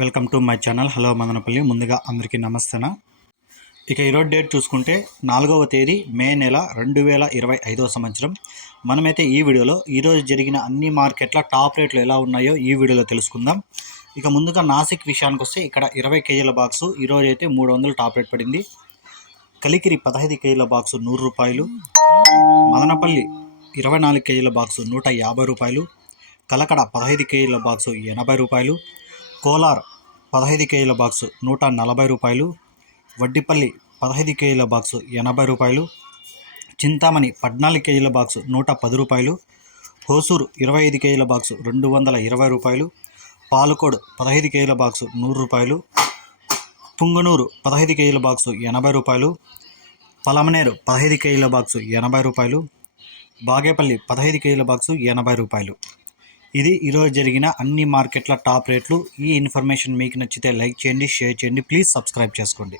Welcome to my channel. Hello Madanapalle. ముందుగా అందరికీ నమస్తేనా? ఇక ఈరోజు డేట్ చూసుకుంటే నాలుగవ తేదీ మే నెల రెండు వేల ఇరవై ఐదవ సంవత్సరం. మనమైతే ఈ వీడియోలో ఈరోజు జరిగిన అన్ని మార్కెట్ల టాప్ రేట్లు ఎలా ఉన్నాయో ఈ వీడియోలో తెలుసుకుందాం. ఇక ముందుగా నాసిక్ విషయానికి వస్తే ఇక్కడ ఇరవై కేజీల బాక్సు ఈరోజు అయితే మూడు వందలు టాప్ రేట్ పడింది. కలికిరి పదహైదు కేజీల బాక్సు నూరు రూపాయలు. మదనపల్లి ఇరవై నాలుగు కేజీల బాక్సు నూట యాభై రూపాయలు. కలకడ పదహైదు కేజీల బాక్సు ఎనభై రూపాయలు. కోలార్ పదహైదు కేజీల బాక్సు నూట నలభై రూపాయలు వడ్డిపల్లి పదహైదు కేజీల బాక్సు ఎనభై రూపాయలు చింతామణి పద్నాలుగు కేజీల బాక్సు నూట పది రూపాయలు హోసూరు ఇరవై ఐదు కేజీల బాక్సు రెండు వందల ఇరవై రూపాయలు పాలకోడు పదహైదు కేజీల బాక్సు నూరు రూపాయలు పుంగనూరు పదహైదు కేజీల బాక్సు ఎనభై రూపాయలు పలమనేరు పదహైదు కేజీల బాక్సు ఎనభై రూపాయలు బాగేపల్లి పదహైదు కేజీల బాక్సు ఎనభై రూపాయలు. ఇది ఈరోజు జరిగిన అన్ని మార్కెట్ల టాప్ రేట్లు. ఈ ఇన్ఫర్మేషన్ మీకు నచ్చితే లైక్ చేయండి షేర్ చేయండి. ప్లీజ్ సబ్స్క్రైబ్ చేసుకోండి.